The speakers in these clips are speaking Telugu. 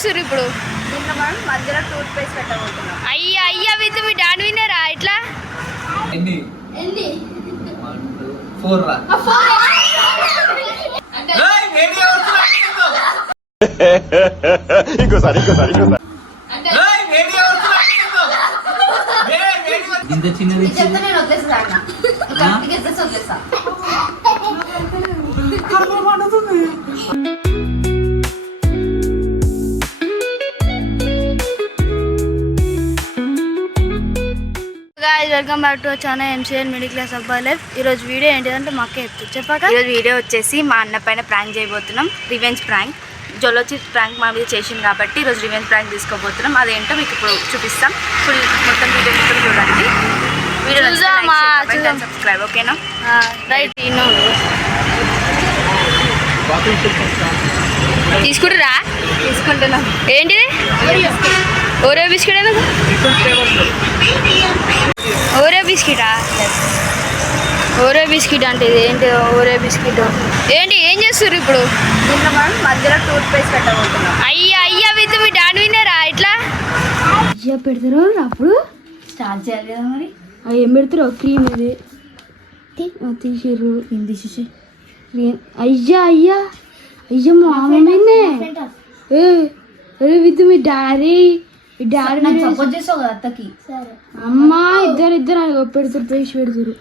చేస్తారు ఇప్పుడు? దీంట్లో మనం మధ్యలో టూత్ పేస్ట్ పెట్టబోతున్నాం. అయ్యా అయ్యా విత్ మీ డాడీ విన్నారా ఇట్లా? ఎన్ని 1 2 4 రా. ఇంకోసారి ఇంత చిన్నది నేను వదిలేస్తా వదిలేస్తా. Welcome back to our channel MCL middle class అబ్బాయి లైఫ్. ఈరోజు వీడియో ఏంటిదంటే మా అక్క చెప్తుంది చెప్పాక. ఈరోజు వీడియో వచ్చేసి మా అన్న పైన ప్రాంక్ చేయబోతున్నాం. Revenge prank. జొలోచి ప్రాంక్ మా మీద చేసింది కాబట్టి ఈరోజు రివెంజ్ ప్రాంక్ తీసుకోబోతున్నాం. అదేంటో మీకు ఇప్పుడు చూపిస్తాం. ఫుల్ మొత్తం వీడియో మొత్తం చూడండి. వీడియో సబ్స్క్రైబ్ ఓకేనా? రైట్. తీసుకుంటారా? తీసుకుంటున్నాం. ఏంటిది? Oreo biscuit. ఏదో ఓరియో బిస్కెటా? ఓరియో బిస్కెట్ అంటే ఇది ఏంటి? ఓరియో బిస్కెట్ ఏంటి? ఏం చేస్తారు ఇప్పుడు? దీంట్లో మనం మధ్యలో టూత్ పేస్ట్ పెట్టబోతున్నాం. అయ్యా అయ్యా విత్ మీ డాడీ విన్నారా ఇట్లా? అయ్యా పెడతారు అప్పుడు స్టార్ట్ చేయాలి కదా మరి. ఏం పెడతారు? క్రీమ్ ఇది తీసారు. ఏం తీసేసి అయ్యా అయ్యా అయ్యా మామనే ఏ విత్ మీ డాడీ సపోర్ట్ చేసావు కదా అత్తకి. అమ్మా ఇద్దరు పెడతారు పేస్ట్ పెడతారు.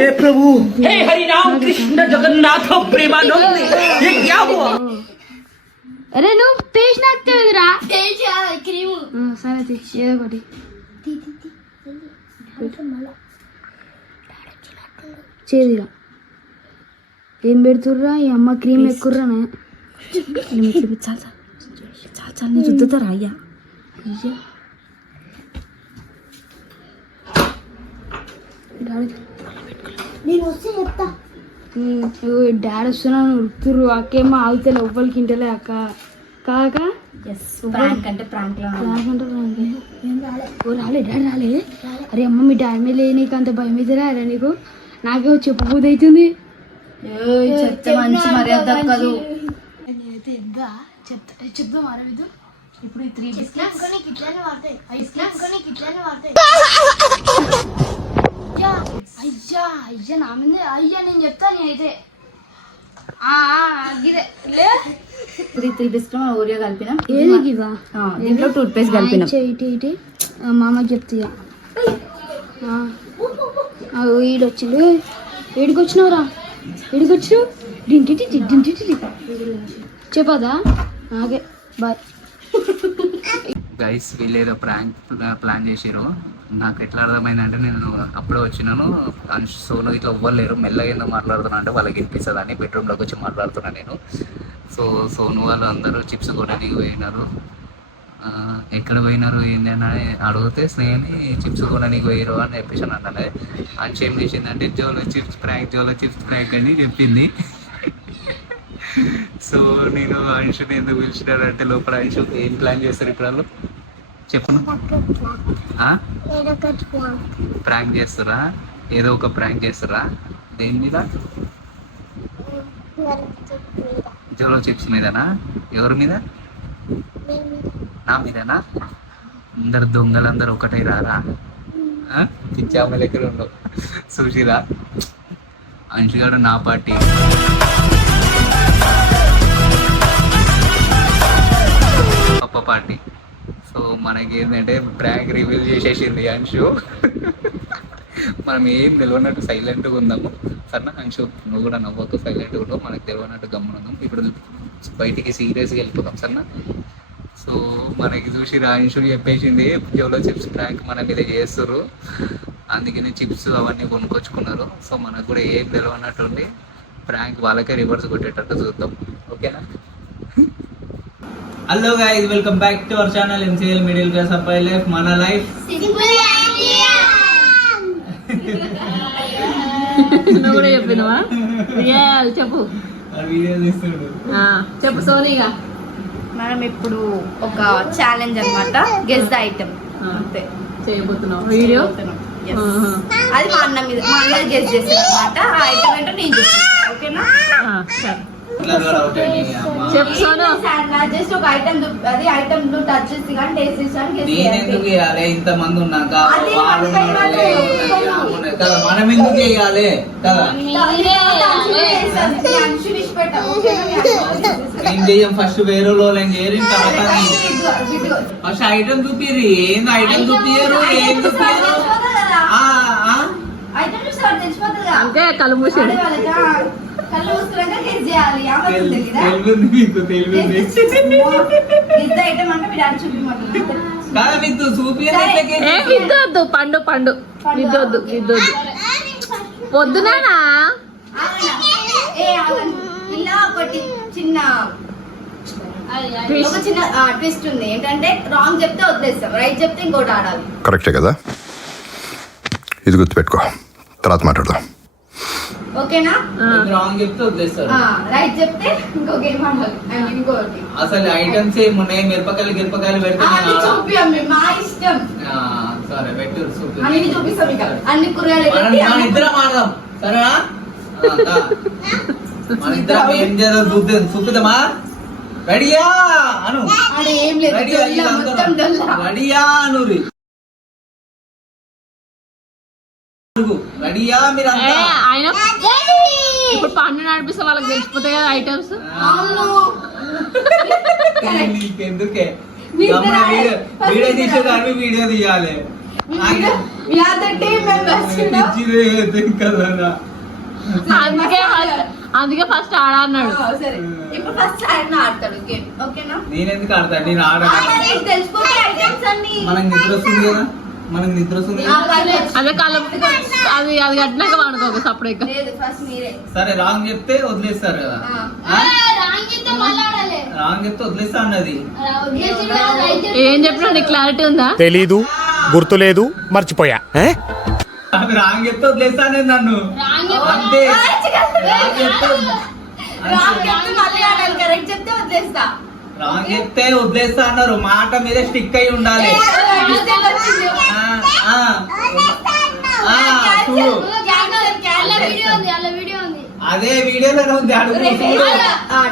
हे प्रभु हे हरि राम कृष्ण जगन्नाथ प्रेमानंद ये क्या हुआ? అరే నువ్వు పేస్ట్ నాకురా. క్రీము సరే తెచ్చి ఏదో ఒకటి చేదిరా. ఏం పెడుతుర్రా? ఈ అమ్మ క్రీమ్ ఎక్కుర్రానే. చాలా చాలా నీ రుద్దుతారా? అయ్యా అయ్యా నేను వచ్చి చెప్తా. డాడీ వస్తున్నాను రుతురు. అక్కేమో ఆగితే లోపలికి ఇంటలే అక్క కాక. ప్రాంక్ అంటే ప్రాంక్ లా రాలే డాడీ రాలే. అరే అమ్మ మీ డాడీ మీద నీకు అంత భయం అవుతుందా? అరే నీకు నాకేమో చెప్పబోదు అవుతుంది. చెప్తే మంచి మర్యాద దక్కదు. నేనైతే ఎద్దా చెప్దాం అరవిద్దు. ఇప్పుడు ఈ 3 బిస్కెట్స్ ఇట్లానే వాడతాయి. అయ్యా అయ్యా నా మీద అయ్యా నేను చెప్తాను. నేనైతే త్రీ బిస్కెట్ మనం ఓరియో కలిపినాం. ఏది ఇవా? దీంట్లో టూత్ పేస్ట్ కలిపినాం. ఇటు మామ చెప్తా. ఈడొచ్చిండు. ఏడికి వచ్చినావురా? ఏడికి వచ్చినావు? డింటి చెప్పదా? Okay bye. గైస్ వీళ్ళు ఏదో ప్లాన్ చేసారు. నాకు ఎట్లా అర్థమైందంటే నేను అప్పుడే వచ్చినాను. సోను ఇట్లా ఎవ్వలేరు. మెల్లగా ఏందో మాట్లాడుతున్నా అంటే వాళ్ళకి వినిపిస్తుంది అని బెడ్రూమ్లోకి వచ్చి మాట్లాడుతున్నాను నేను. సో సోను వాళ్ళు అందరూ చిప్స్ కొనడానికి పోయినారు. ఎక్కడ పోయినారు ఏంటి అని అడిగితే స్నేహని చిప్స్ కొనడానికి పోయారు అని చెప్పేసి అన్నది. అని ఏం చేసిందంటే జోలో చిప్స్ ప్రాంక్ అని చెప్పింది. సో నేను అంశుని ఎందుకు పిలిచినారంటే లోపల అంశు ఏం ప్లాన్ చేస్తారు ఇప్పుడు వాళ్ళు చెప్పను? ప్రాంక్ చేస్తారా? ఏదో ఒక ప్రాంక్ చేస్తారా? దేని మీద? జోలో చిప్స్ మీదనా? ఎవరి మీద? నా మీదనా? అందరు దొంగలందరూ ఒకటే రారా? పిచ్చామ దగ్గర ఉండవు. చూసిరా అంశుగాడు నా పార్టీ. పప్ప పార్టీ. సో మనకి ఏంటంటే ప్రాంక్ రివీల్ చేసేసింది అంశు. మనం ఏం తెలియనట్టు సైలెంట్గా ఉందాము. సరేనా అంశు? నువ్వు కూడా నవ్వకు, సైలెంట్గా ఉండవు. మనకు తెలియనట్టు గమ్మునుందాం. ఇప్పుడు బయటికి సీరియస్గా వెళ్ళిపోతాం. సరేనా? సో మనకి చూసి అంశు చెప్పేసింది జోలో చిప్స్ ప్రాంక్ మన మీద చేస్తారు. అందుకని చిప్స్ అవన్నీ కొనుక్కొచ్చుకున్నారు. సో మనకు కూడా ఏం తెలియనట్టు ఉండి ప్రాంక్ వాళ్ళకే రివర్స్ కొట్టేటట్టు చూద్దాం. ఓకేనా? Hello guys, welcome back to our channel MCL middle class అబ్బాయి లైఫ్. మన లైఫ్ కూడా చెప్పినవా? చెప్పు చెప్పు సోనిగా. మనం ఇప్పుడు ఒక ఛాలెంజ్ అన్నమాట. గెస్ ద ఐటమ్ అంతే చేయబోతున్నాం వీడియో. అది మా అన్న మీద గెస్ చేస్తాను అనమాట. ఆ ఐటమ్ ఏంటో నేను చూస్తాను. ఓకేనా? చెప్పు సోను. జస్ట్ ఒక ఐటమ్ అది ఐటమ్ టచ్ చేసి కానీ టేస్ట్ చేసి నేను ఎందుకు చేయాలి ఇంత మంది ఉన్నాక అదే వాళ్ళు మన ఉన్నారు, పైన వీళ్ళు ఉన్నారు కదా, మనం ఎందుకు చేయాలి కదా. ఏం చెయ్యం ఫస్ట్ వేరే వాళ్ళని చేయరు ఇంకా ఫస్ట్ ఐటమ్ చూపిరి. ఏంది ఐటమ్ చూపియరు, ఏం చూపియరు. ఐటమ్ చూసారు తెలిసిపోతుంది అంతే కళ్ళు మూసాడు. కళ్ళు మూసుకున్నాక టేస్ట్ చేయాలి. తెలివింది మీకు, తెలివింది ఇంత ఐటమ్ అంటే మీరు అని చూపించమంటున్నారు. కదా మీకు చూపియరు. ఏ విద్దొద్దు, పండు పండు విద్దొద్దు విద్దొద్దు పొద్దునా ఇలా ఒకటి చిన్న ఒక చిన్న ట్విస్ట్ ఉంది. ఏంటంటే రాంగ్ చెప్తే వదిలేస్తాం, రైట్ చెప్తే ఇంకోటి ఆడాలి. కరెక్టే కదా, ఇది గుర్తుపెట్టుకో, తర్వాత మాట్లాడదాం. ఓకేనా? రాంగ్ చెప్తే వదిలేస్తారు. రైట్ చెప్తే ఇంకో గేమ్ ఆడాలి. ఇంకోటి అసలు ఐటమ్స్ ఏమున్నాయి, మిరపకాయలు గిరపకాయలు పెడితే నేను ఆడ. చూపియం మా ఇష్టం. సరే పెట్టు చూపి. అన్ని చూపిస్తాం ఇక అన్ని కూరగాయలు పెట్టి మన ఇద్దరం ఆడదాం సరేనా? మన ఇద్దరం ఏం చేద్దాం చూపిద్దామా? రెడీయా అను. ఆడ ఏం లేదు, రెడీయా డొల్ల, మొత్తం డొల్ల. రెడీయా అనురి. రెడీయా మీరంతా? ఆయన ఇప్పుడు పండు నడిపిస్తే వాళ్ళకి తెలిసిపోతాయి కదా ఐటమ్స్. అవును. నీకెందుకే నిద్ర వీడియో తీసేదాన్ని వీడియో తీయాలి. We are the team members, you know? అందుకే ఫస్ట్ ఆడ అన్నాడు. సరే ఇప్పుడు ఫస్ట్ ఆయన ఆడతాడు గేమ్. ఓకేనా? నేను ఎందుకు ఆడతాను, నేను ఆడను. తెలిసిపోతే ఐటమ్స్ అన్ని మనకు నిద్ర వస్తుంది కదా, మనకు నిద్ర వస్తుంది కదా. అదే కాలం అది అది కట్టినాక వాడుకోక సపరేట్. లేదు ఫస్ట్ మీరే. సరే రాంగ్ చెప్తే వదిలేస్తారు కదా. రాంగ్ చెప్తే వదిలేస్తా అన్నది. ఏం చెప్పినా నీకు క్లారిటీ ఉందా? తెలీదు, గుర్తులేదు, మర్చిపోయా. అది రాంగ్ చెప్తే వదిలేస్తా అనేది నన్ను అంతే. రాంగ్ చెప్తే మళ్ళీ ఆడాలి, కరెక్ట్ చెప్తే వదిలేస్తా. రాంగ్ చెప్తే వదిలేస్తా అన్నారు. మాట మీద స్టిక్ అయి ఉండాలి. చూడు అదే వీడియోలోనే ఉంది, అడుగు చూడు.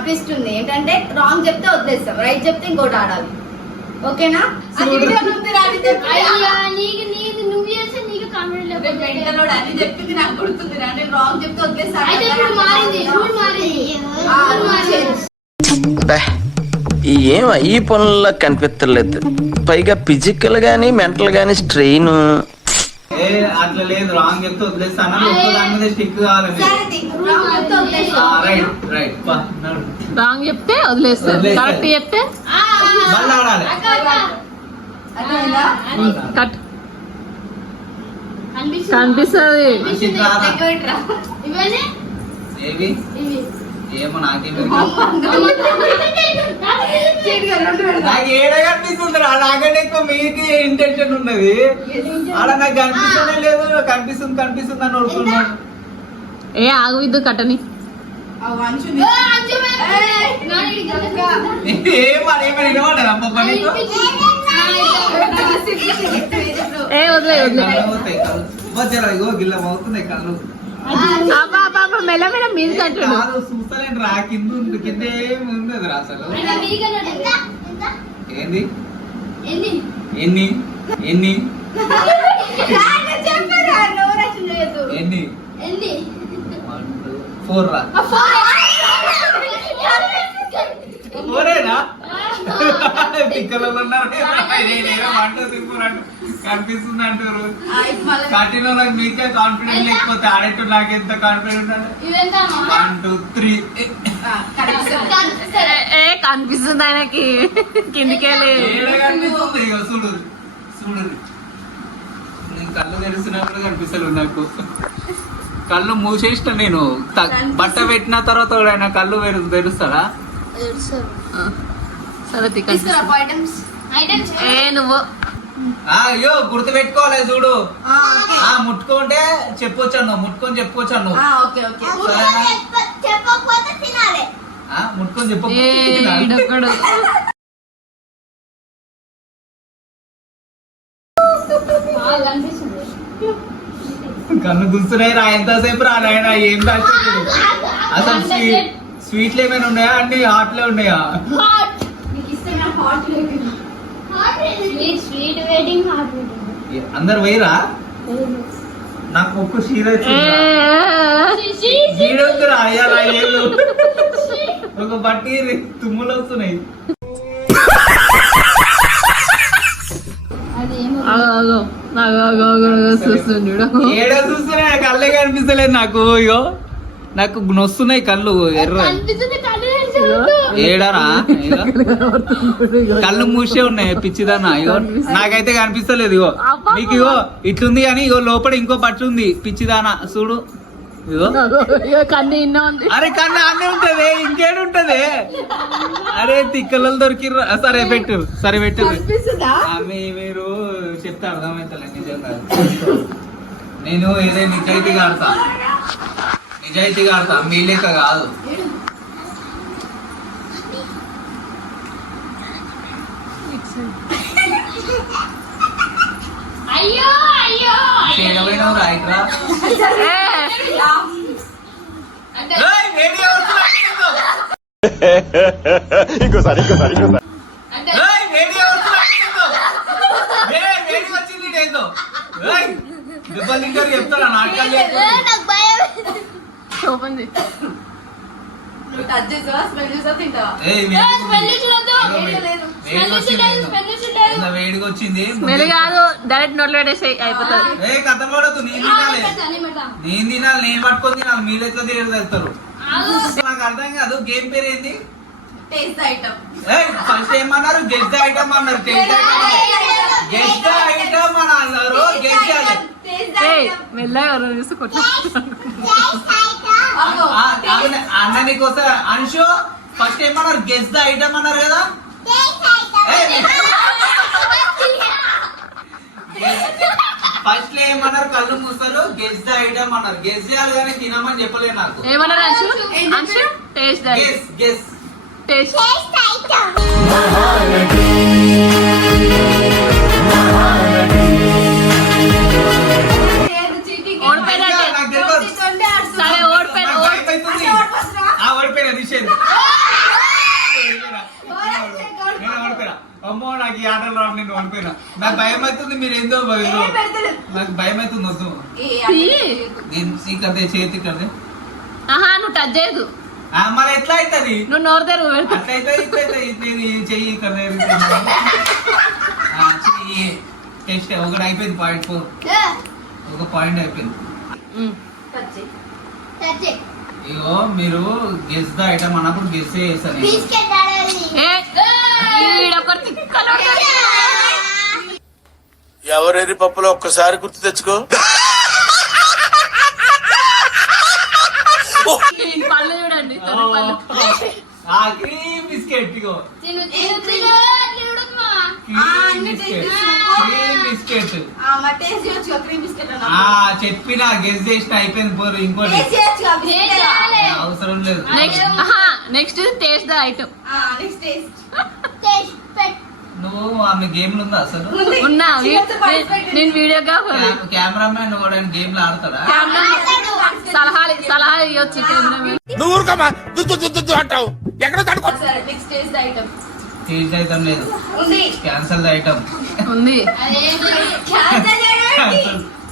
ట్విస్ట్ ఉంది. ఏంటంటే రాంగ్ చెప్తే వదిలేస్తాం, రైట్ చెప్తే ఇంకోటి ఆడాలి. ఓకేనా? అది చెప్పింది నాకు గుర్తుంది. అంటే రాంగ్ చెప్తే వదిలేస్తాను. ఏం ఈ పనుల్లో కనిపించలేదు. పైగా ఫిజికల్ గానీ మెంటల్ గానీ స్ట్రెయిన్. అట్లా లేదు, రాంగ్ చెప్తే వదిలేస్తాను. దాని మీద స్టిక్ కావాలి. Right right. రాంగ్ చెప్తే వదిలేస్తారు, కరెక్ట్ చెప్తే మళ్ళీ ఆడాలి. కట్ కనిపిస్తుంది. ఏవి ఏమో నాకేమి నాకు ఏడ కనిపిస్తుంది. నాకంటే ఎక్కువ మీకు ఇంటెన్షన్ ఉన్నది. ఆడ నాకు కనిపిస్తూనే లేదు. కనిపిస్తుంది కనిపిస్తుంది అని వస్తున్నాడు. ఏ ఆగు ఇద్దు కట్టని. ఏ వదిలే వదిలే. గిల్ల అవుతున్నాయి కళ్ళు. మెల్ల మెల్ల మీరు కట్టడు. చూస్తలేండి రా, కింద కింద ఏమి ఉండదు రా అసలు. ఏంది ఎన్ని ఎన్ని ఎన్ని 4 రా. 4ఏనా? పిక్కలలో ఉన్నారు. కనిపిస్తుంది అంటారు. కట్టిన మీకే కాన్ఫిడెంట్ లేకపోతే ఆడేట్టు నాకు ఎంత కాన్ఫిడెంట్ అంటే 1 2 3. ఏ కనిపిస్తుంది ఆయనకి కిందికెళ్ళి. కనిపిస్తుంది ఇక చూడు చూడు. నేను కళ్ళు తెరిచినప్పుడు కనిపిస్తలు నాకు. కళ్ళు మూసేసిన నేను బట్ట పెట్టిన తర్వాత ఆయన కళ్ళు తెరుస్తాడా? సరే ఏ నువ్వు అయ్యో గుర్తు పెట్టుకోవాలి చూడు. ముట్టుకుంటే చెప్పొచ్చాను, ముట్టుకొని చెప్పొచ్చాను. ముట్టుకొని చెప్పొక్కడు. కన్ను గుర్తున్నాయి రా. ఎంతసేపు రా నాయన, ఏం రాలేదు అసలు. స్వీట్లు ఏమైనా ఉన్నాయా అన్ని హాట్లే ఉన్నాయా? స్వీట్ వెయిటింగ్ హాట్ వెయిటింగ్ అందరు వేయరా? నాకు ఒక్క షీర జీడొద్దురా అయ్యారా ఏళ్ళు ఒక బట్టి తుమ్ములు వస్తున్నాయి. ఏడా చూస్తున్నాయి కళ్ళే కనిపిస్తలేదు నాకు. ఇగో నాకు నొస్తున్నాయి కళ్ళు ఎర్ర ఏడారా కళ్ళు మూసే ఉన్నాయి పిచ్చిదానా. ఇగో నాకైతే కనిపిస్తలేదు. ఇగో మీకు ఇగో ఇట్లుంది కానీ ఇగో లోపల ఇంకో పట్టు ఉంది పిచ్చిదానా చూడు. ఇగో అరే కన్ను అన్నీ ఉంటది ఇంకేడు ఉంటది. అరే తిక్కలలో దొరికిర్రు. సరే పెట్టు సరే పెట్టు. ఆమె మీరు చెప్తే అర్థమవుతలే నిజంగా. నేను ఏదే నిజాయితీగా ఆడతా మీ లెక్క కాదు. అయ్యో అయ్యో చేయకపోయినావు రాయిట్రా. వచ్చింది ఏందో దెబ్బలు తింటారు చెప్తారా నాటకాలు. వేడిగా వచ్చింది డైరెక్ట్ నోట్లో పెట్టేసి అయిపోతుంది. కథ పడదు. నేను తినాలి నేను పట్టుకొని తినాలి. మీరు ఎట్లా తీరుతారు నాకు అర్థం కాదు. గేమ్ పేరు ఏంది? ఫస్ట్ ఏమన్నారు? గెస్ ద ఐటమ్ అన్నారు. గెస్ ద ఐటమ్ అని అన్నారు. గెస్ అన్న నీకోసం అంశు ఫస్ట్ ఏమన్నారు? గెస్ ద ఐటమ్ అన్నారు కదా. ఫస్ట్ ఏమన్నారు? కళ్ళు మూస్తారు. గెస్ ద ఐటమ్ అన్నారు. గెస్ చేయాలి కానీ తినమని చెప్పలేదు నాకు. ఏమన్నారు Anshu? Anshu taste guess guess taste ఓడిపోయినా నిషేధ్. అమ్మో నాకు ఈ ఆటలు రావు. నేను ఓడిపోయినా. నాకు భయం అవుతుంది. మీరు ఏందో నాకు భయం అవుతుంది. వద్దు నేను కదే చేతి కదే. నువ్వు టచ్ చేయదు. మరి ఎట్లా అవుతుంది? నువ్వు నోరు తెరువు. అట్లయితే చెయ్యి కదే. టెస్ట్ ఒకటి అయిపోయింది. పాయింట్ 4 ఒక పాయింట్ అయిపోయింది. ఇగో మీరు గెస్ ద ఐటమ్ అన్నప్పుడు గెస్ చేస్తాను. ఎవరెరి పప్పులో ఒక్కసారి గుర్తు తెచ్చుకో. పళ్ళు చూడండి క్రీమ్ బిస్కెట్. ఇగో చెప్పినా గెస్ చేసిన అయిపోయింది. పోరు ఇంకోటి అవసరం లేదు. Next taste the item. నువ్వు ఆమె గేమ్ ఉందా అసలు? ఉన్నా నేను వీడియో కెమెరామ్యాన్ కూడా గేమ్ లో ఆడతాడా? సలహా ఇవ్వచ్చు. నువ్వు అంటావు ఎక్కడ చేంజ్ ఐటమ్ లేదు. క్యాన్సల్ ఐటమ్ ఉంది.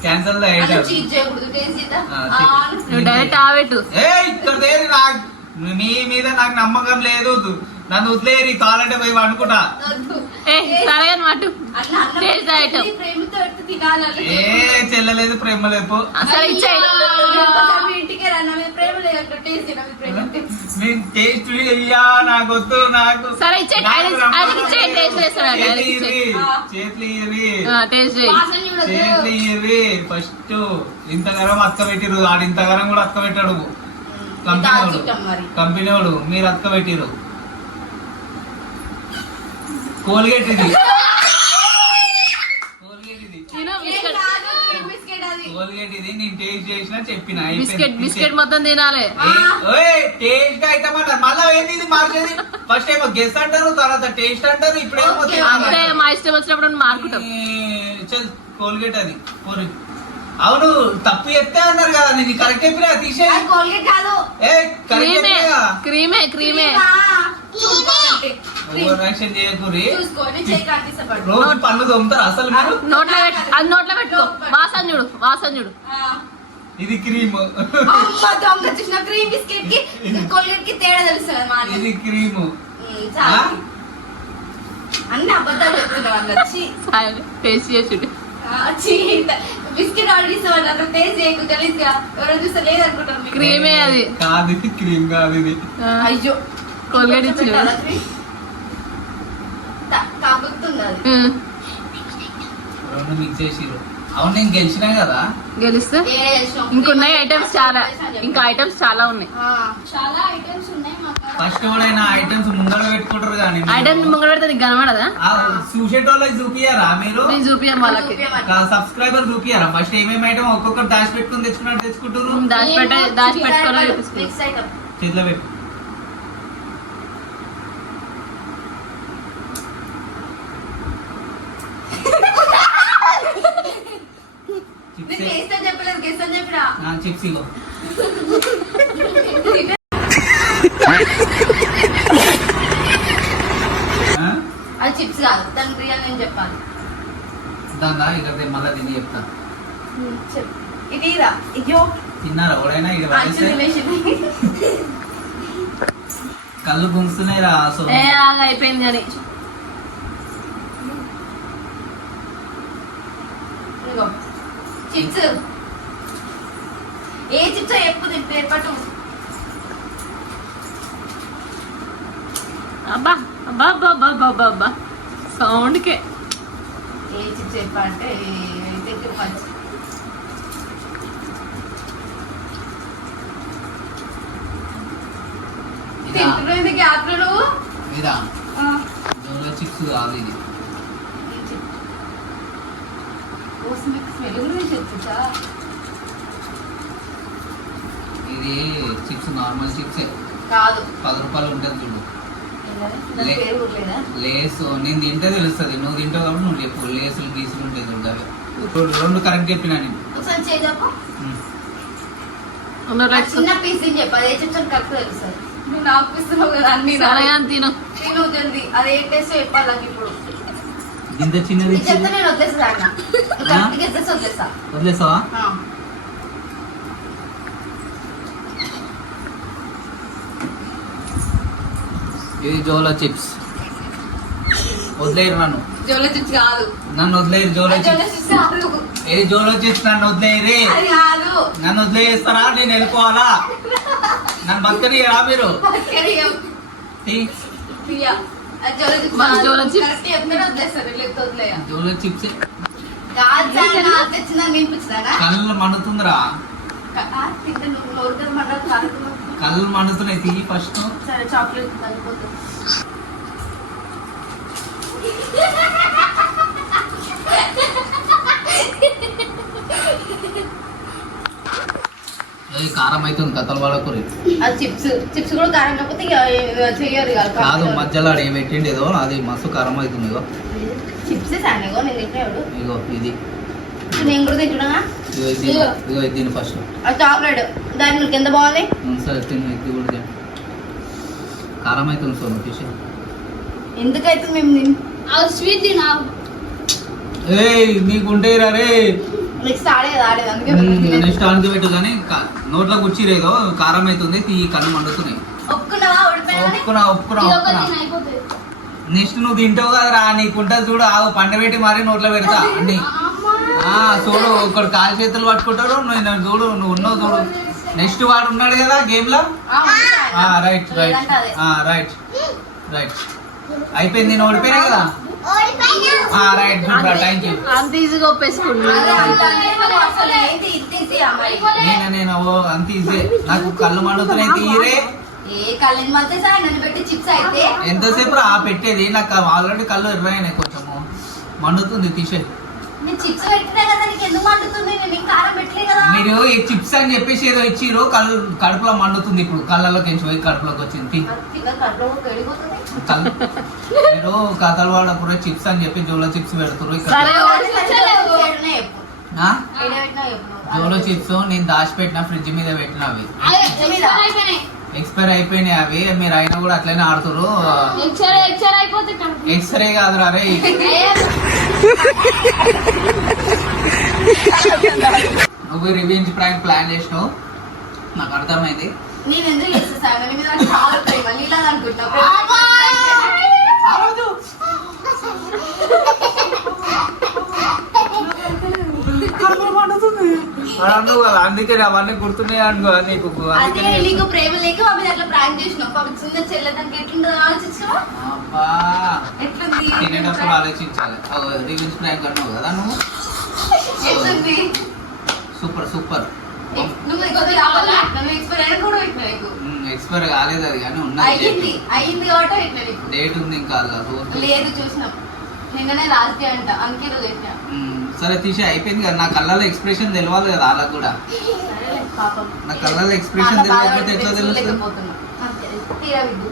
Cancel item. డైరెక్ట్ ఆవేటు. మీ మీద నాకు నమ్మకం లేదు. నన్ను వదిలేరి కావాలంటే పోయి వండుకుంటా. సరే అనమాట. ఏ చెల్లలేదు ప్రేమ లేదు. సరే ఇచ్చేయి. టేస్ట్ అయ్యా నాకు వద్దు. నాకు సరే ఇచ్చేయి. చేతులు ఇయ్యి. ఫస్ట్ ఇంతగానం అక్క పెట్టిరు. ఆడు ఇంతగానం కూడా అక్క పెట్టాడు. కంపెనీ వాడు మీరు అక్క పెట్టిరు. కోల్గేట్ ఇది. కోల్గేట్ ఇది. నేను టేస్ట్ చేసినా చెప్పిన బిస్కెట్ మొత్తం తినాలి. టేస్ట్ ఐటమ్ అంటారు. మళ్ళీ ఏంటి ఇది మార్చేది? ఫస్ట్ ఏమో గెస్ అంటారు, తర్వాత టేస్ట్ అంటారు. ఇప్పుడేమో అంటే మా ఇష్టం వచ్చినప్పుడు మార్కుంటాం. కోల్గేట్ అది. అవును తప్పు చెప్తే అన్నారు కదా నేను కరెక్ట్ చెప్పినా తీసే కోల్గేట్ కాదు. ఏ కరెక్ట్ చెప్పినా క్రీమే ఓవర్ యాక్షన్ చేయకూరి చూసుకో నేను చేయి కట్టిస్తా పడు. రోజు పళ్ళు తోముతారు అసలు మీరు నోట్లో పెట్టుకో వాసన చూడు ఇది క్రీమ్ అమ్మ దొంగ చూసిన క్రీమ్ బిస్కెట్ కి కోల్గేట్ కి తేడా తెలుస్తుంది మా అన్న. ఇది క్రీమ్ చాలు. అన్ని అబద్ధాలు చెప్తున్నావు అన్న వచ్చి టేస్ట్ చేసుడు బిస్కెట్ ఆర్డర్ ఇస్తామని అన్న టేస్ట్ చేయకు తెలియదుగా ఎవరైనా చూస్తే లేదనుకుంటారు మీకు. క్రీమే అది కాదు ఇది క్రీమ్ కాదు ఇది అయ్యో కోల్గేట్ ఇచ్చింది కాగుతుంది అది. రెండు మిక్స్ చేసిరు అవును నేను గెలిచినా కదా గెలిస్తే ఏ చేసినావు? ఇంకున్నాయి ఐటమ్స్ చాలా ఇంకా ఐటమ్స్ చాలా ఉన్నాయి చాలా ఐటమ్స్ ఉన్నాయి మాకు. ఫస్ట్ ఎవడైనా ఐటమ్స్ ముందర పెట్టుకుంటారు కానీ ఐటమ్స్ ముంగడ పెడితే నీకు కనబడదా చూసేటోళ్ళకి చూపియారా మీరు నేను చూపియం వాళ్ళకి సబ్స్క్రైబర్ చూపియారా ఫస్ట్ ఏమేమి ఐటమ్ ఒక్కొక్కరు దాచి పెట్టుకుని తెచ్చుకుంటారు దాచిపెట్టుకోవాలి చూపిస్తుంది నెక్స్ట్ ఐటమ్ చేతిలో పెట్టు నేను టేస్ట్ అని చెప్పలేదు గెస్ట్ అని చెప్పినా. చిప్స్ ఇగో అది చిప్స్ కాదు దాని రియల్ నేను చెప్పాలి. దాదా ఇక్కడ మళ్ళీ తిని చెప్తా చెప్పు. ఇది రా ఇయ్యో తిన్నారా ఎవడైనా ఇది పడేస్తే రిలేషన్ కళ్ళు గుంస్తున్నాయి రా సో అయిపోయింది అని చిప్స్ ఏ చిప్స్ ఎప్పుడు పేపట్టు అబ్బా అబ్బా అబ్బా అబ్బా అబ్బా అబ్బా సౌండ్కే ఏ చిప్స్ చెప్పంటే మంచి తింటున్నది గ్యాప్ నువ్వు ఇదా జోలో చిప్స్ కాదు ఇది స్మెల్ గురించి చెప్తా. ఇది చిప్స్ నార్మల్ చిప్సే కాదు 10 రూపాయలు ఉంటుంది చూడు దాని పేరు కూడా లేదా? లేస్ నేను తింటే తెలుస్తుంది నువ్వు తింటావు కాబట్టి నువ్వు చెప్పు లేసులు గీసులు ఉంటాయి చూడు అవి రెండు కరెక్ట్ చెప్పినా నేను ఒకసారి చేయదప్ప ఉన్న చిన్న పీస్ అని చెప్పి అదే చిప్స్ కరెక్ట్ తెలుస్తుంది. నువ్వు నాకు పిస్తున్నావు కదా అన్ని సరే అని తిను నేను తెలియదు అది ఏ టేస్ట్ చెప్పాలి నాకు ఇప్పుడు. ఇంత చిన్నది నీకు చెప్తే నేను వదిలేస్తా అన్న కరెక్ట్గా వచ్చేసి వదిలేస్తా. వదిలేసావా ఇది జోలో చిప్స్ వదిలేరు నన్ను జోలో చిప్స్ కాదు నన్ను వదిలేరు జోలో జోలో చిప్స్ చిప్స్ కాదు ఏది జోలో చిప్స్ నన్ను వదిలేరే అది కాదు నన్ను వదిలేస్తారా నేను వెళ్ళిపోవాలా నన్ను బతకని రా మీరు తీ. ప్రియా అది జోలో చిప్స్ మన జోలో చిప్స్. కరెక్ట్ చెప్తే వదిలేస్తారు లేకపోతే వదిలేయ జోలో చిప్స్ కాదు తెచ్చిందని వినిపించిందా కళ్ళు మండుతుందిరా తింటే నువ్వు నోరు మండదు కళ్ళు మండుతున్నాయి తీ ఫస్ట్ సరే చాక్లెట్ తగ్గిపోతుంది. కారం అవుతుంది కథలు పడకూరి అది చిప్స్ కూడా కారం లేకపోతే చెయ్యరు కాదు మధ్యలో ఆడ ఏం పెట్టిండి ఏదో అది మస్తు కారం అవుతుంది ఇగో చిప్స్ సానిగో నేను తింటాడు ఇగో ఇది నేను కూడా తింటున్నా ఇగో ఇది ఇగో ఇది తిను ఫస్ట్ అది చాక్లెట్ దాని మీకు ఎంత బాగుంది సరే తిను ఇది కూడా తిను కారం అవుతుంది సోను తీసి ఎందుకైతే మేము స్వీట్ తినా ఏయ్ నీకుంటే రే నెక్స్ట్ ఆడేది అందుకే నెక్స్ట్ ఆనికి పెట్టు కానీ నోట్లో కూర్చిరేదో కారం అవుతుంది తీ కళ్ళు మండుతున్నాయి ఒప్పుకున్నావా ఒప్పుకున్నా నెక్స్ట్ నువ్వు తింటావు కదరా నీకుంటా చూడు ఆగు పండబెట్టి మరీ నోట్లో పెడతా అన్ని చూడు ఒకడు కాలు చేతులు పట్టుకుంటాడు నువ్వు చూడు నువ్వు ఉన్నావు చూడు నెక్స్ట్ వాడు ఉన్నాడు కదా గేమ్ లో రైట్ రైట్ రైట్ రైట్ అయిపోయింది నేను ఓడిపోయినా కదా రైట్ గుడ్ థ్యాంక్ యూ అంత ఈజీగా ఒప్పేసుకుంటున్నా నేను అంత ఈజీ నాకు కళ్ళు మండుతున్నాయి తీరే ఏ కళ్ళని మధ్య సార్ నన్ను పెట్టి చిప్స్ అయితే ఎంతసేపు రా పెట్టేది నాకు ఆల్రెడీ కళ్ళు ఎర్రైనాయి కొంచెము మండుతుంది తీసే నేను చిప్స్ పెట్టినా కదా నీకు ఎందుకు మండుతుంది నేను ఇంకా కారం పెట్టలే కదా మీరు ఈ చిప్స్ అని చెప్పేసి ఏదో ఇచ్చిరు కడుపులో మండుతుంది ఇప్పుడు కళ్ళలోకి పోయి కడుపులోకి వచ్చింది మీరు కథలు వాడకుండా చిప్స్ అని చెప్పి జోలో చిప్స్ పెడుతురు ఇక్కడ సరే జోలో చిప్స్ నేను దాచిపెట్టిన ఫ్రిడ్జ్ మీద పెట్టిన అవి అయిపోయినాయి. ఎక్స్పైర్ అయిపోయినాయి అవి. మీరు అయినా కూడా అట్లనే ఆడుతురు. ఎక్స్రే అయిపోతే ఎక్స్రే కాదు రే, నువ్వు రివెంజ్ ప్రాంక్ ప్లాన్ చేసినావు, నాకు అర్థమైంది. నేను ఎందుకు చేస్తాను నీ మీద చాలా ప్రేమ నీలా అనుకుంటా ఆ రోజు అన్నావు కదా, అందుకే అవన్నీ గుర్తున్నాయి అనుకో నీకు. అదే నీకు ప్రేమ లేక మా మీద అట్లా ప్రాంక్ చేసినావు. పాప చిన్న చెల్లెదానికి ఎట్లుంటుందో ఆలోచించావా? అబ్బా ఎట్లుంది తినేటప్పుడు ఆలోచించాలి. రివెంజ్ ప్రాంక్ అన్నావు కదా నువ్వు. ఎట్లుంది? Super super. నువ్వు కొద్దిగా రావాలా? నువ్వు ఎక్స్పైర్ అయినా కూడా ఇట్లా నీకు ఎక్స్పైర్ కాలేదు అది కానీ అయ్యింది ఉన్నది. అయ్యింది కాబట్టి ఇట్లా నీకు డేట్ ఉంది ఇంకా లేదు చూసినాం. నిన్ననే లాస్ట్ డే అంట, అందుకే రోజు పెట్టినా. సరే తీసి అయిపోయింది కదా. నా కళ్ళలో ఎక్స్ప్రెషన్ తెలియాలి కదా వాళ్ళకు కూడా. సరేలే పాపం. నా కళ్ళలో ఎక్స్ప్రెషన్ తెలియకపోతే ఎట్లా తెలుస్తుంది? చూడలేకపోతున్నా. అంతే. తీరా విద్దు.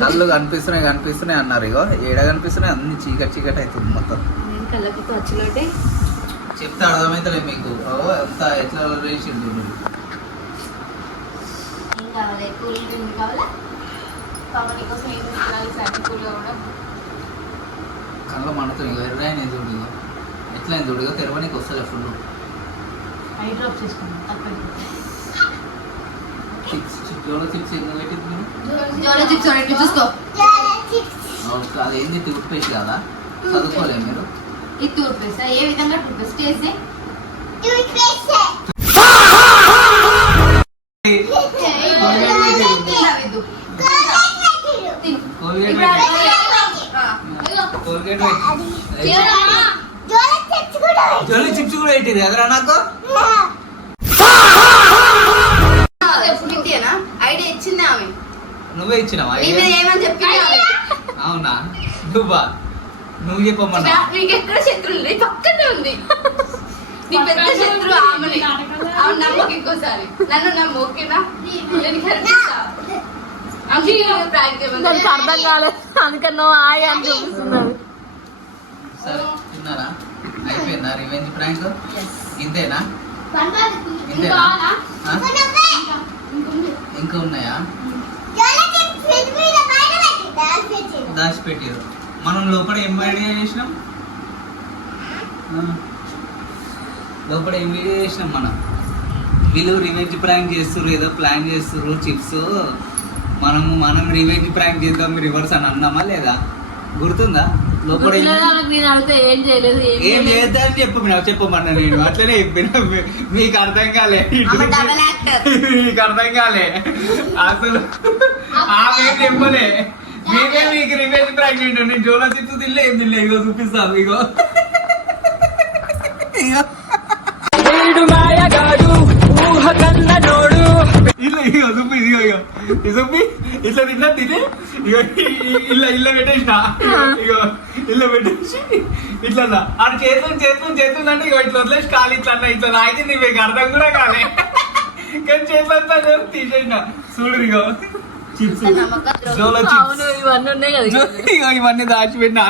కళ్ళు కనిపిస్తున్నాయి అన్నారు. ఇగో ఏడ కనిపిస్తున్నాయి, అన్ని చీకటి చీకటి అవుతుంది మొత్తం. నేను కళ్ళకి వచ్చులోటే చెప్తే అర్థమైతలే మీకు. ఎంత ఎట్లా రేసిండు ఏం కావాలి? కూల్ డ్రింక్ కావాలా? పాప నీకోసం ఏం తీసుకురావాలి? సాటి కూల్గా కూడా కళ్ళ మండుతుంది. ఇగో ఎర్రైన చూడు, ఇగో ఎట్లా చూడు, ఇగో తెరవనికి వస్తుంది ఫుల్. ఐ డ్రాప్ చేసుకున్నాం తప్పని. జోలో చిప్స్ ఎందుకు పెట్టింది మీరు? జోలో చిప్స్ ఒకటి చూసుకో. ఓకే, అది ఏంది టూత్ పేస్ట్ కదా, చదువుకోలేదు మీరు? ఇది టూత్ పేస్ట్. ఏ విధంగా టూత్ పేస్ట్ చేసి కోల్గేట్ కోల్గేట్ జోలో చిప్స్ కూడా పెట్టింది ఎదురా నాకు. ఐడియా ఇచ్చింది ఆమె. నువ్వే ఇచ్చినావా? నీ మీద ఏమని చెప్పింది ఆమె? అవునా? నువ్వు చెప్పమన్నా. నీకు ఎక్కడ శత్రువులు? నీ పక్కనే ఉంది. నీ పెద్ద శత్రువు ఆమెని. ఆమె నమ్మకు ఇంకోసారి. నన్ను నమ్ము, ఓకేనా? నేను హెల్ప్ చేస్తా. దానికి అర్థం కాలేదు, అందుకని నువ్వు ఆయ అని చూపిస్తున్నారు. సరే తిన్నారా? అయిపోయిందా రివెంజ్ ప్రాంక్? ఇంతేనా? ఇంతేనా? ఇంకా ఉన్నాయా? దాచిపెట్టారు. మనం లోపల ఏం వీడియో చేసినాం? లోపల ఏం వీడియో చేసినాం మనం? వీళ్ళు రివెంజ్ ప్రాంక్ చేస్తారు, ఏదో ప్లాన్ చేస్తారు చిప్స్. మనం రివెంజ్ ప్రాంక్ చేద్దాం రివర్స్ అని అన్నామా లేదా? గుర్తుందా? లోపల నేను అడిగితే ఏం చేయలేదు, ఏం చేద్దామని చెప్పమన్నా నేను అట్లనే చెప్పిన. మీకు అర్థం కాలే, మీకు అర్థం కాలే అసలు. ఆమె చెప్పలే, మేమే మీకు రివెంజ్ ప్రాంక్ ఏంటో. నేను జోలో చిప్స్ తిల్లే ఏం తిల్లే. ఇగో చూపిస్తాను, ఇగో ఇట్లా ఇగో చూపి, ఇగో ఇగో చూపి ఇట్లా తిన్నా తిని ఇగో ఇల్లు పెట్టేసిన. ఇగో ఇల్లు పెట్టేసి ఇట్లా ఆడు చేతులు అంటే ఇగో ఇట్లా వదిలేసి కాలు ఇట్లా అన్న ఇట్లా నాకింది. మీకు అర్థం కూడా కాలే కానీ చేతులు తీసేసిన. చూడు ఇగో చిప్స్, జోలో చిప్స్. ఇవన్నీ ఉన్నాయి కదా. ఇగో ఇవన్నీ దాచిపెట్టినా.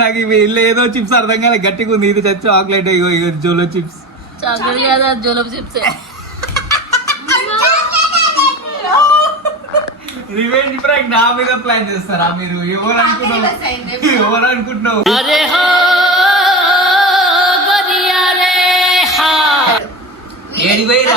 నాకు ఇవి ఏదో చిప్స్ అర్థం కాలే, గట్టిగా ఉంది. ఇది చాక్లెట్. ఇగో ఇగో జోలో చిప్స్. చాక్లెట్ కదా, జోలపు చిప్స్. రివెంజ్ ప్రాంక్ నా మీద ప్లాన్ చేస్తారా మీరు? ఎవరు అనుకుంటున్నావు? ఏడిపోయారు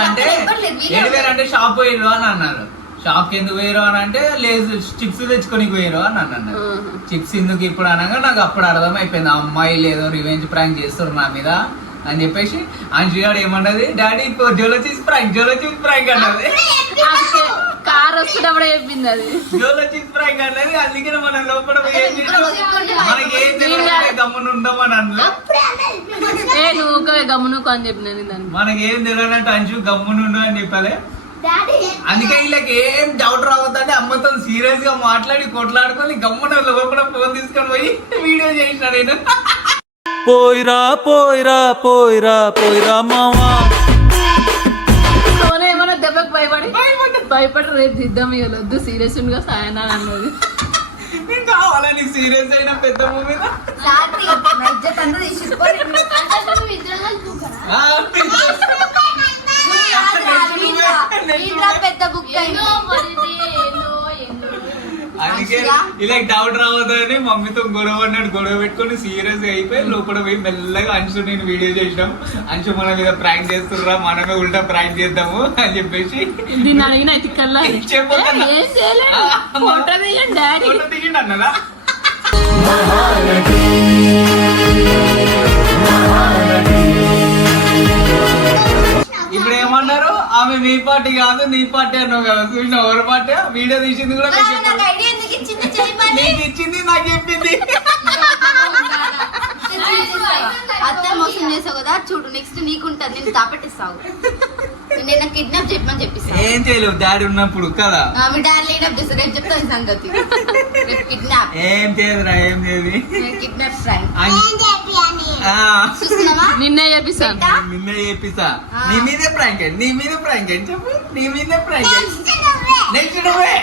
అంటే షాప్ పోయారు అని అన్నారు. షాప్ కి ఎందుకు పోయారు అని అంటే లేదు చిప్స్ తెచ్చుకోనికి పోయారు అని అన్నారు. చిప్స్ ఎందుకు ఇప్పుడు అనగా నాకు అప్పుడు అర్థం అయిపోయింది, అమ్మాయిలు ఏదో రివెంజ్ ప్రాంక్ చేస్తారు నా మీద అని చెప్పేసి. అంశుగాడు ఏమన్నది, డాడీ జోలో చిప్స్ ప్రాంక్ అన్నది. కార్ వస్తున్నప్పుడే చెప్పింది అది. జోలో చిప్స్ ప్రాంక్ అన్నది. అందుకనే మనం లోపల మనకి ఏం తెలియదు, గమ్మున ఉండమని అన్న. నువ్వు గమ్మునుకు అని చెప్పినది దాన్ని. మనకి ఏం తెలియనట్టు అంశు గమ్మునుండు అని చెప్పాలి. అందుకే వీళ్ళకి ఏం డౌట్ రావద్దంటే అమ్మతో సీరియస్ గా మాట్లాడి కొట్లాడుకొని గమ్మున లోపల ఫోన్ తీసుకొని పోయి వీడియో చేసిన నేను. పోయిరా పోయిరా పోయిరా పోయిరా మావా. ఏమన్నా దెబ్బకి భయపడి రేపు దిద్దాం ఇవ్వలేదు, సీరియస్ గా సాయనా అన్నది. నేను కావాలని సీరియస్ అయిన పెద్ద మూవీ పెద్ద బుక్ అందుకే ఇలా డౌట్ రావద్దని మమ్మీతో గొడవ అన్నాడు. గొడవ పెట్టుకొని సీరియస్ గా అయిపోయి లోపల పోయి మెల్లగా అంశు నేను వీడియో చేసినాం. అంశు మన మీద ప్రాంక్ చేస్తుర్రా, మనమే ఉల్టా ప్రాంక్ చేద్దాము అని చెప్పేసి దీన్ని అడిగిన ఎతికల్లా చెప్పొద్దన్నా. ఏం చేయలేదు. ఫోటో తీయండి డాడీ. ఫోటో దిగిండి అన్నదా. ఇప్పుడు ఏమన్నారు, ఆమె మీ పార్టీ కాదు నీ పార్టీ అన్నావు కదా. చూసిన ఎవరి పార్టీ వీడియో తీసింది కూడా మీకు చెప్పాడు. నీకు ఇచ్చింది నాకు చెప్పింది. అత్త మోసం చేసావు కదా, చూడు నెక్స్ట్ నీకుంటది, నేను తాపట్టిస్తావు. నేను కిడ్నాప్ చెప్పమని చెప్పిస్తాను. ఏం చేయలేవు డాడీ ఉన్నప్పుడు కదా. మీ డాడీ కిడ్నాప్ చేస్తా, రేపు చెప్తాను ఈ సంగతి. రేపు కిడ్నాప్ ఏం చేయదురా, ఏం చేయదు. కిడ్నాప్ ఫ్రెండ్ నిన్నే చేపిస్తాను. నిన్నే చేపిస్తా. నీ మీదే ప్రాంక్ నీ మీద ప్రాంక్ అని చెప్పు. నీ మీదే ప్రాంక్ నెక్స్ట్ నువ్వే.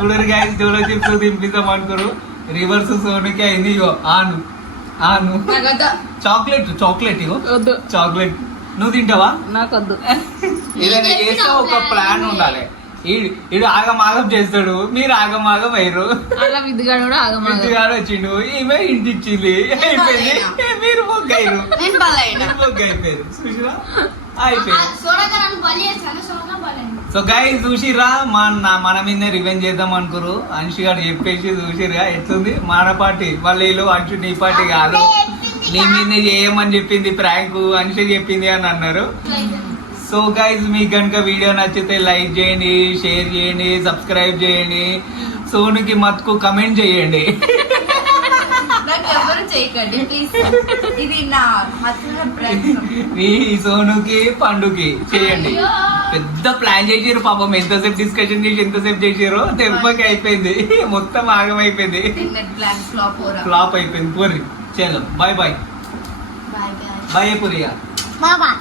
చూడరు గాయస్, చూడ చిప్స్ తినిపిస్తాం అనుకోరు. రివర్స్ సోనికి అయింది. ఇగో ఆను ఆను చాక్లెట్ ఇగో వద్దు, చాక్లెట్. నువ్వు తింటావా? నాకొద్దు. ఏదైనా చేస్తే ఒక ప్లాన్ ఉండాలి. ఈడు ఆగమాగం చేస్తాడు, మీరు ఆగమాగం అయ్యారు. అలా విద్దుగాడు కూడా ఆగమాగం. విద్యుగాడు వచ్చిండు, ఈమె ఇంటి ఇచ్చింది, అయిపోయింది. మీరు మొగ్గయ్యారు, మొగ్గ అయిపోయారు. చూసిరా అయిపోయింది. సో గైస్ చూసిరా, మన మీద రివెంజ్ చేద్దాం అనుకోరు. అంశు గారు చెప్పేసి చూసిరా ఎట్లుంది మన పార్టీ. వాళ్ళు వీళ్ళు అంశు నీ పార్టీ కాదు, నీ మీద చేయమని చెప్పింది ప్రాంక్, అంశు చెప్పింది అని అన్నారు. సో గైస్ మీకు కనుక వీడియో నచ్చితే లైక్ చేయండి, షేర్ చేయండి, సబ్స్క్రైబ్ చేయండి, సోనుకి మత్కు కమెంట్ చేయండి. చేయకండి ప్లీజ్. ఇది నా ఈ సోనుకి పండుకి చేయండి. పెద్ద ప్లాన్ చేసారు పాపం. ఎంతసేపు డిస్కషన్ చేసి ఎంతసేపు చేసారో దెబ్బకి అయిపోయింది. మొత్తం ఆగమైపోయింది, ఫ్లాప్ అయిపోయింది. పూరి చలో బాయ్ బాయ్ బాయ్ పూరియా. బాయ్.